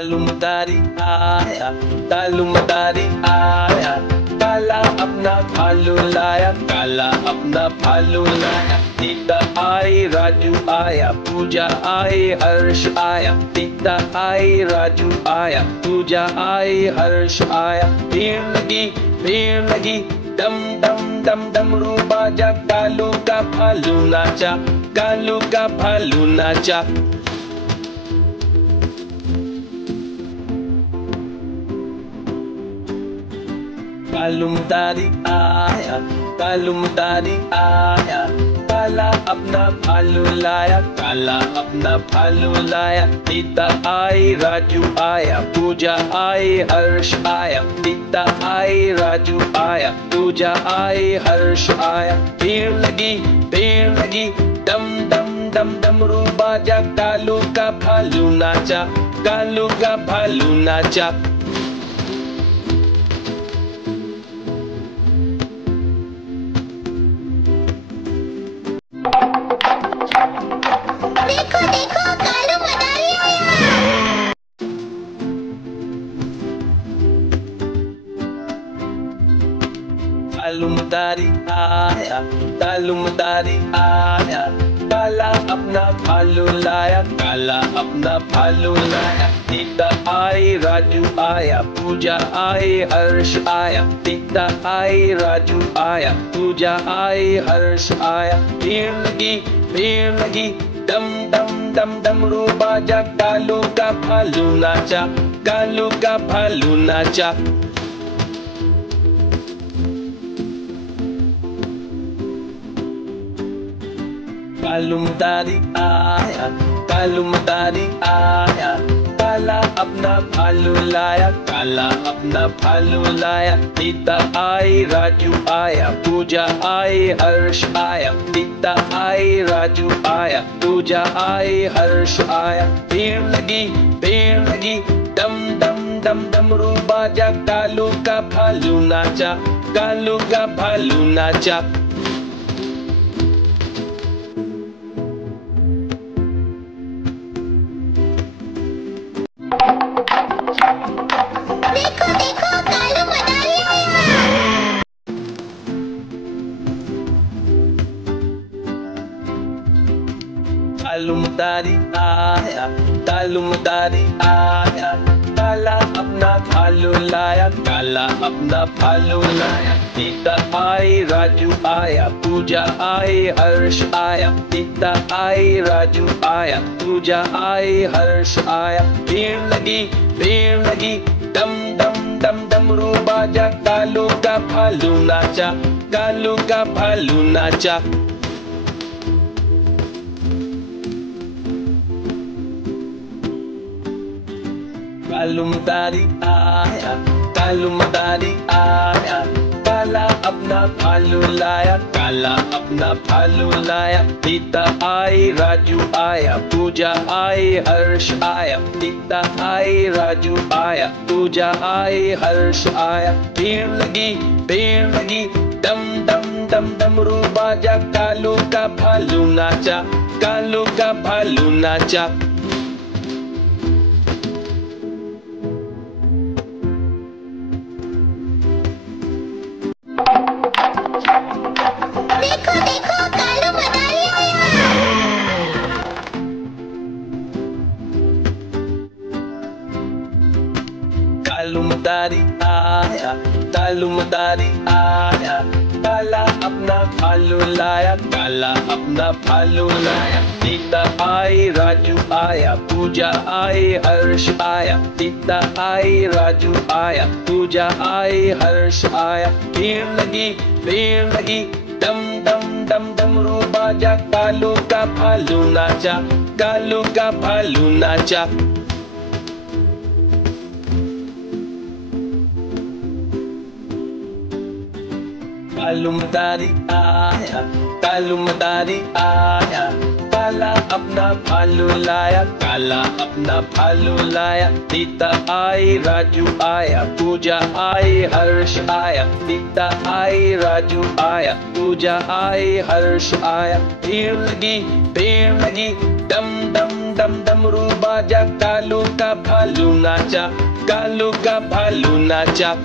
तालुमदारी आया, तालुमदारी आया, काला अपना भालू लाया, काला अपना भालू लाया। सीता आई, राजू आया, पूजा आई, हर्ष आया। सीता आई, राजू आया, पूजा आई, हर्ष आया। भीड़ लगी, डम डम डम डमरू बाजा, कालू का भालू नाचा, कालू का भालू नाचा। तालुमदारी आया, तालुमदारी आया, काला अपना भालू लाया, काला अपना भालू लाया। सीता आई, राजू आया, पूजा आई, हर्ष आया। सीता आई, राजू आया, पूजा आई, हर्ष आया। भीड़ लगी, डम डम डम डमरू बाजा, कालू का भालू नाचा, कालू का भालू नाचा। देखो देखो कालू मदारी आया। तालुमदारी आया, तालुमदारी आया, काला अपना भालू लाया, काला अपना भालू लाया। सीता आई, राजू आया, पूजा आई, हर्ष आया। सीता आई, राजू आया, पूजा आई, हर्ष आया। भीड़ लगी, डम डम डम डमरू बाजा, कालू का भालू नाचा, कालू का भालू नाचा। तालुमदारी आया, तालुमदारी आया, काला अपना भालू लाया, काला अपना भालू लाया। सीता आई, राजू आया, पूजा आई, हर्ष आया। सीता आई, राजू आया, पूजा आई, हर्ष आया। भीड़ लगी, डम डम डम डमरू बाजा, कालू का भालू नाचा, कालू का भालू नाचा। देखो देखो कालू मदारी आया। तालुमदारी आया, तालुमदारी आया, काला अपना भालू लाया, काला अपना भालू लाया। सीता आई, राजू आया, पूजा आई, हर्ष आया। सीता आई, राजू आया, पूजा आई, हर्ष आया। भीड़ लगी, डम डम डम डमरू बाजा, कालू का भालू नाचा, कालू का भालू नाचा। तालुमदारी आया, तालुमदारी आया, काला अपना भालू लाया, काला अपना भालू लाया। सीता आई, राजू आया, पूजा आई, हर्ष आया। सीता आई, राजू आया, पूजा आई, हर्ष आया। भीड़ लगी, डम डम डम डमरू बाजा, कालू का भालू नाचा, कालू का भालू नाचा। देखो देखो कालू मदारी आया। तालुमदारी आया, तालुमदारी आया, काला अपना भालू लाया, काला अपना भालू लाया। सीता आई, राजू आया, पूजा आई, हर्ष आया। सीता आई, राजू आया, पूजा आई, हर्ष आया। भीड़ लगी, डम डम डम डमरू बाजा, कालू का भालू नाचा, कालू का भालू नाचा। तालुमदारी आया, तालुमदारी आया, काला अपना भालू लाया, काला अपना भालू लाया। सीता आई, राजू आया, पूजा आई, हर्ष आया। सीता आई, राजू आया, पूजा आई, हर्ष आया। भीड़ लगी, डम डम डम डमरू बाजा, कालू का भालू नाचा, कालू का भालू नाचा।